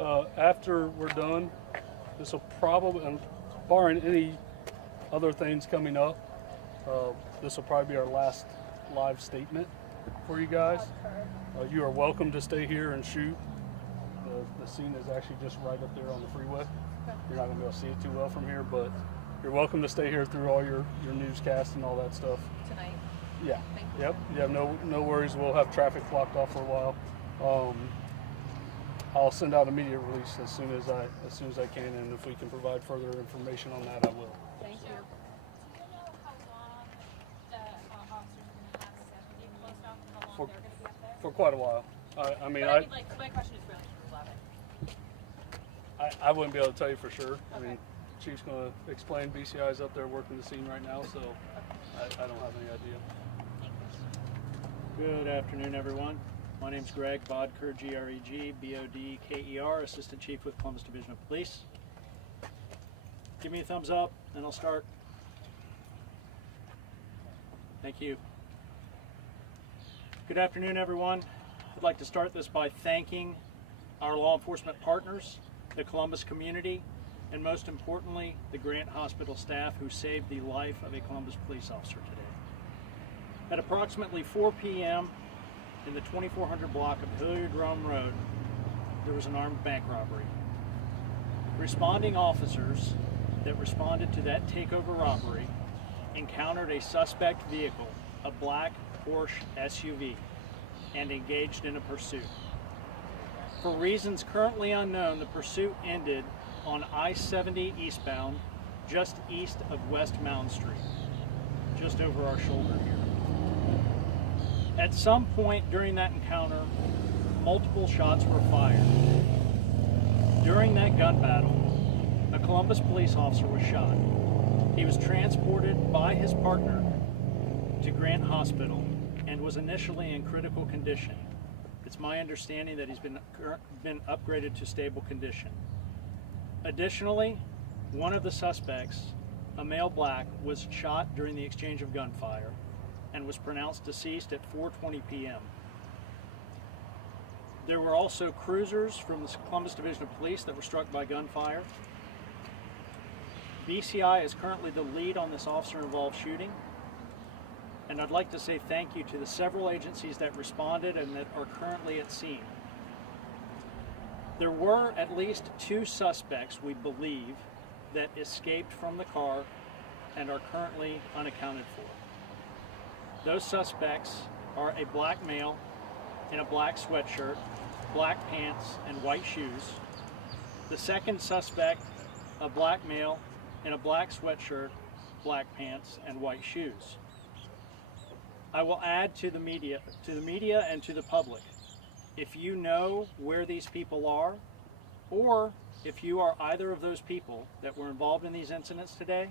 After we're done, this will probably, barring any other things coming up, this will probably be our last live statement for you guys. You are welcome to stay here and shoot. The scene is actually just right up there on the freeway. You're not going to be able to see it too well from here, but you're welcome to stay here through all your newscasts and all that stuff. Tonight. Yeah. Thank you. Yep. Yeah. No worries. We'll have traffic blocked off for a while. I'll send out immediate release as soon as I can, and if we can provide further information on that, I will. Thank you. Do you know how long the officers are going to have this being closed off and how long they're going to be up there? For quite a while. My question is really I wouldn't be able to tell you for sure. I mean, Chief's going to explain. BCI's up there working the scene right now, so I don't have any idea. Good afternoon, everyone. My name's Greg Bodker, G-R-E-G, B-O-D-K-E-R, Assistant Chief with Columbus Division of Police. Give me a thumbs up, and I'll start. Thank you. Good afternoon, everyone. I'd like to start this by thanking our law enforcement partners, the Columbus community, and most importantly, the Grant Hospital staff who saved the life of a Columbus police officer today. At approximately 4 p.m. in the 2400 block of Hilliard Rome Road, there was an armed bank robbery. Responding officers that responded to that takeover robbery encountered a suspect vehicle, a black Porsche SUV, and engaged in a pursuit. For reasons currently unknown, the pursuit ended on I-70 eastbound, just east of West Mountain Street, just over our shoulder here. At some point during that encounter, multiple shots were fired. During that gun battle, a Columbus police officer was shot. He was transported by his partner to Grant Hospital and was initially in critical condition. It's my understanding that he's been upgraded to stable condition. Additionally, one of the suspects, a male black, was shot during the exchange of gunfire and was pronounced deceased at 4:20 p.m. There were also cruisers from the Columbus Division of Police that were struck by gunfire. BCI is currently the lead on this officer-involved shooting. And I'd like to say thank you to the several agencies that responded and that are currently at scene. There were at least 2 suspects, we believe, that escaped from the car and are currently unaccounted for. Those suspects are a black male in a black sweatshirt, black pants, and white shoes. The second suspect, a black male in a black sweatshirt, black pants, and white shoes. I will add to the media and to the public, if you know where these people are, or if you are either of those people that were involved in these incidents today,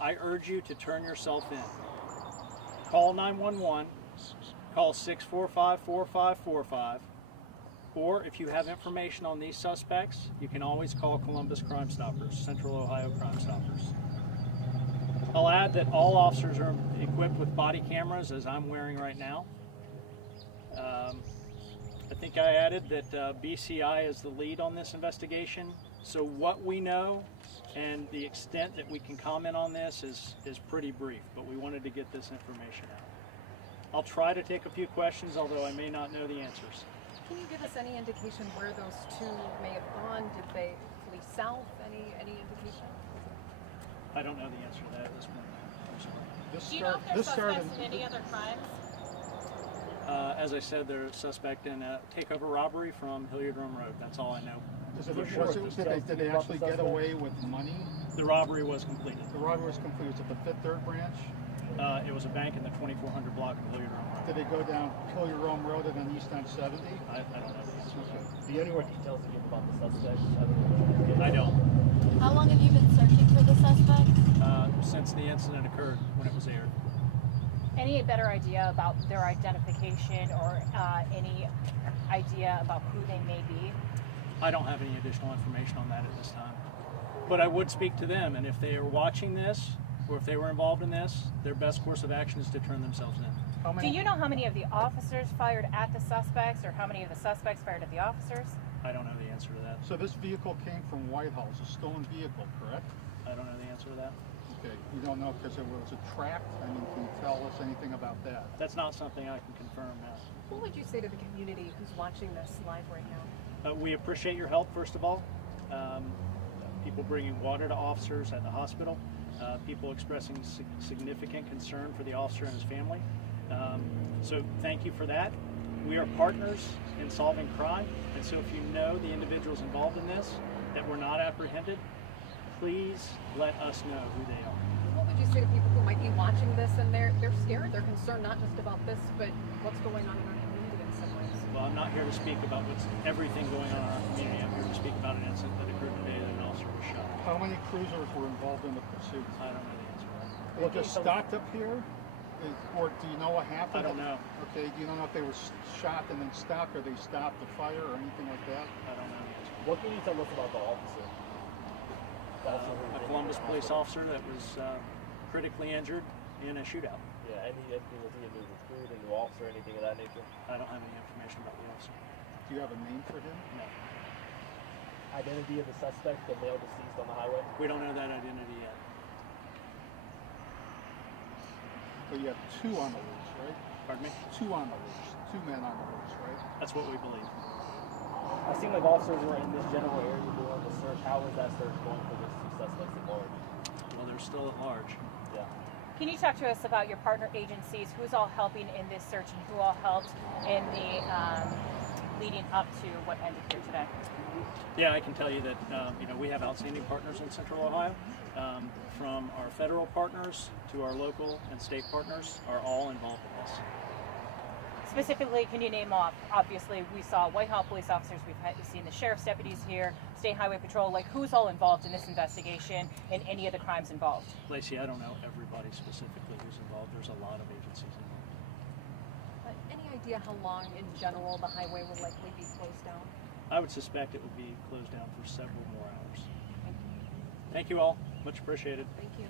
I urge you to turn yourself in. Call 911, call 645-4545, or if you have information on these suspects, you can always call Columbus Crime Stoppers, Central Ohio Crime Stoppers. I'll add that all officers are equipped with body cameras, as I'm wearing right now. I think I added that BCI is the lead on this investigation. So what we know and the extent that we can comment on this is pretty brief, but we wanted to get this information out. I'll try to take a few questions, although I may not know the answers. Can you give us any indication where those 2 may have gone? Did they flee south? Any indication? I don't know the answer to that at this point. I'm sorry. Do you know if there's suspects in any other crimes? As I said, they're a suspect in a takeover robbery from Hilliard Rome Road. That's all I know. Did they actually get away with money? The robbery was completed. The robbery was completed. Was it the Fifth Third branch? It was a bank in the 2400 block of Hilliard Rome Road. Did they go down Hilliard Rome Road and then east on 70? I don't know the answer. Okay. Do you have any more details to give about the suspects? I don't. How long have you been searching for the suspects? Since the incident occurred when it was aired. Any better idea about their identification or any idea about who they may be? I don't have any additional information on that at this time. But I would speak to them, and if they are watching this, or if they were involved in this, their best course of action is to turn themselves in. Do you know how many of the officers fired at the suspects, or how many of the suspects fired at the officers? I don't know the answer to that. So this vehicle came from White House, a stolen vehicle, correct? I don't know the answer to that. Okay, you don't know because it was a track? I mean, can you tell us anything about that? That's not something I can confirm now. What would you say to the community who's watching this live right now? We appreciate your help, first of all. People bringing water to officers at the hospital. People expressing significant concern for the officer and his family. So thank you for that. We are partners in solving crime, and so if you know the individuals involved in this that were not apprehended, please let us know who they are. What would you say to people who might be watching this and they're scared, they're concerned not just about this, but what's going on in our community in some ways? Well, I'm not here to speak about everything going on in our community. I'm here to speak about an incident that occurred today that an officer was shot. How many cruisers were involved in the pursuit? I don't know the answer to that. They just stopped up here? Or do you know what happened? I don't know. Okay, do you know if they were shot and then stopped, or they stopped the fire or anything like that? I don't know the answer. What can you tell us about the officer? A Columbus police officer that was critically injured in a shootout. Yeah, anything was he a new recruit, a new officer, anything of that nature? I don't have any information about the officer. Do you have a name for him? No. Identity of the suspect, the male deceased on the highway? We don't know that identity yet. So you have two on the loose, right? Pardon me? Two on the loose. Two men on the loose, right? That's what we believe. I seem like officers were in this general area doing the search. How is that search going for those two suspects at large? Well, they're still at large. Yeah. Can you talk to us about your partner agencies? Who's all helping in this search and who all helped in the leading up to what ended here today? Yeah, I can tell you that we have outstanding partners in Central Ohio. From our federal partners to our local and state partners are all involved in this. Specifically, can you name off? Obviously, we saw Whitehall police officers. We've seen the sheriff's deputies here, State Highway Patrol. Like, who's all involved in this investigation and any of the crimes involved? Lacey, I don't know everybody specifically who's involved. There's a lot of agencies involved. Any idea how long in general the highway will likely be closed down? I would suspect it would be closed down for several more hours. Thank you all. Much appreciated. Thank you.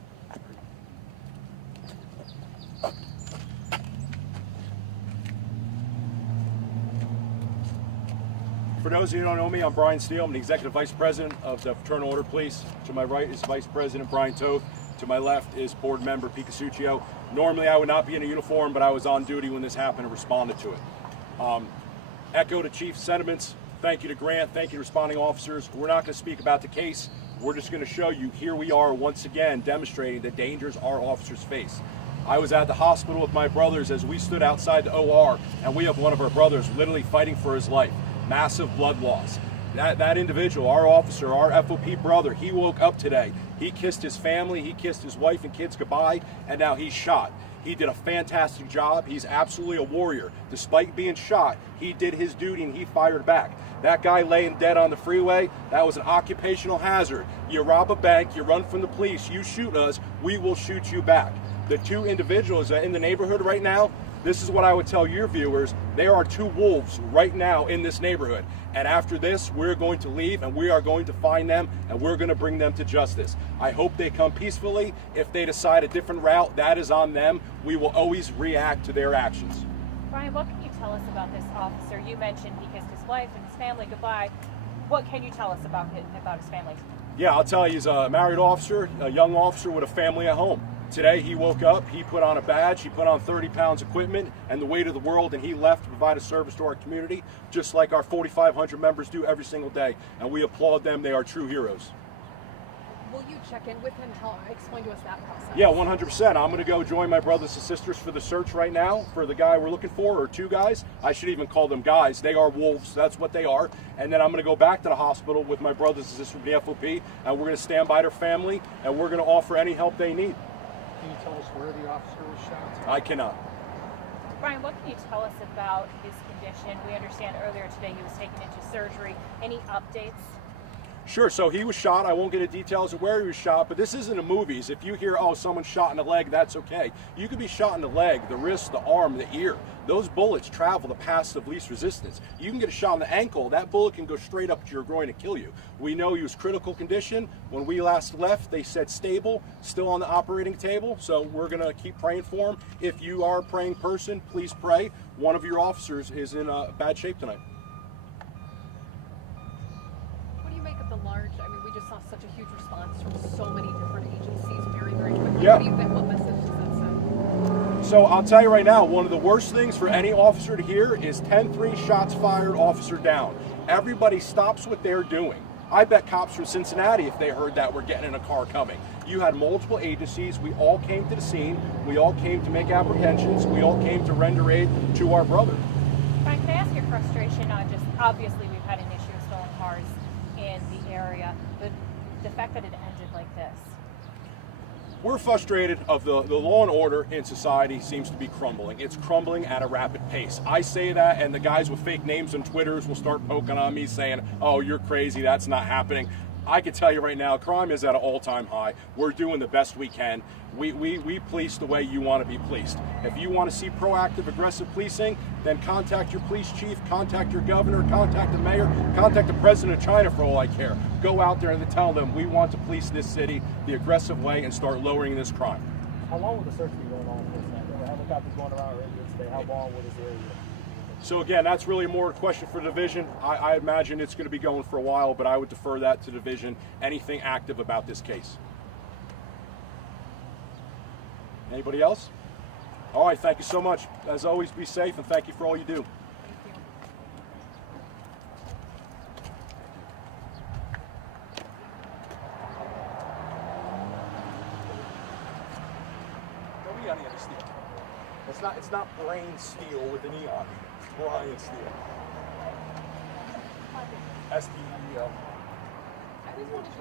For those of you who don't know me, I'm Brian Steele. I'm the Executive Vice President of the Fraternal Order Police. To my right is Vice President Brian Toth. To my left is Board Member Pete Casuccio. Normally I would not be in a uniform, but I was on duty when this happened and responded to it. Echo the Chief's sentiments. Thank you to Grant. Thank you to responding officers. We're not going to speak about the case. We're just going to show you, here we are once again demonstrating the dangers our officers face. I was at the hospital with my brothers as we stood outside the OR, and we have one of our brothers literally fighting for his life. Massive blood loss. That individual, our officer, our FOP brother, he woke up today. He kissed his family, he kissed his wife and kids goodbye, and now he's shot. He did a fantastic job. He's absolutely a warrior. Despite being shot, he did his duty and he fired back. That guy laying dead on the freeway, that was an occupational hazard. You rob a bank, you run from the police, you shoot us, we will shoot you back. The two individuals in the neighborhood right now, this is what I would tell your viewers, there are two wolves right now in this neighborhood. And after this, we're going to leave and we are going to find them and we're going to bring them to justice. I hope they come peacefully. If they decide a different route, that is on them. We will always react to their actions. Brian, what can you tell us about this officer? You mentioned he kissed his wife and his family goodbye. What can you tell us about his family? Yeah, I'll tell you, he's a married officer, a young officer with a family at home. Today he woke up, he put on a badge, he put on 30 pounds equipment and the weight of the world, and he left to provide a service to our community, just like our 4,500 members do every single day. And we applaud them, they are true heroes. Will you check in with him? Explain to us that process. Yeah, 100%. I'm going to go join my brothers and sisters for the search right now for the guy we're looking for, or two guys. I should even call them guys. They are wolves. That's what they are. And then I'm going to go back to the hospital with my brothers and sisters from the FOP, and we're going to stand by their family, and we're going to offer any help they need. Can you tell us where the officer was shot? I cannot. Brian, what can you tell us about his condition? We understand earlier today he was taken into surgery. Any updates? Sure, so he was shot. I won't get into details of where he was shot, but this isn't a movies. If you hear, oh, someone's shot in the leg, that's okay. You could be shot in the leg, the wrist, the arm, the ear. Those bullets travel the path of least resistance. You can get a shot in the ankle, that bullet can go straight up to your groin and kill you. We know he was critical condition. When we last left, they said stable, still on the operating table, so we're gonna keep praying for him. If you are a praying person, please pray. One of your officers is in bad shape tonight. just saw such a huge response from so many different agencies very, very quickly. Yeah. What do you think? What message does that send? So I'll tell you right now, one of the worst things for any officer to hear is 10-3, shots fired, officer down. Everybody stops what they're doing. I bet cops from Cincinnati, if they heard that, were getting in a car coming. You had multiple agencies. We all came to the scene. We all came to make apprehensions. We all came to render aid to our brother. Brian, can I ask your frustration on just, obviously we've had an issue with stolen cars in the area, but the fact that it ended like this? We're frustrated of the law and order in society seems to be crumbling. It's crumbling at a rapid pace. I say that, and the guys with fake names on Twitters will start poking on me saying, oh, you're crazy, that's not happening. I can tell you right now, crime is at an all-time high. We're doing the best we can. We police the way you want to be policed. If you want to see proactive, aggressive policing, then contact your police chief, contact your governor, contact the mayor, contact the president of China for all I care. Go out there and tell them we want to police this city the aggressive way and start lowering this crime. How long will the search be going on for this? There were helicopters going around earlier today. How long will this area? So again, that's really more a question for the division. I imagine it's going to be going for a while, but I would defer that to the division. Anything active about this case? Anybody else? All right, thank you so much. As always, be safe, and thank you for all you do. It's not brain steel with an E on it. It's Brian Steel. S-T-E-E-L. I always wanted to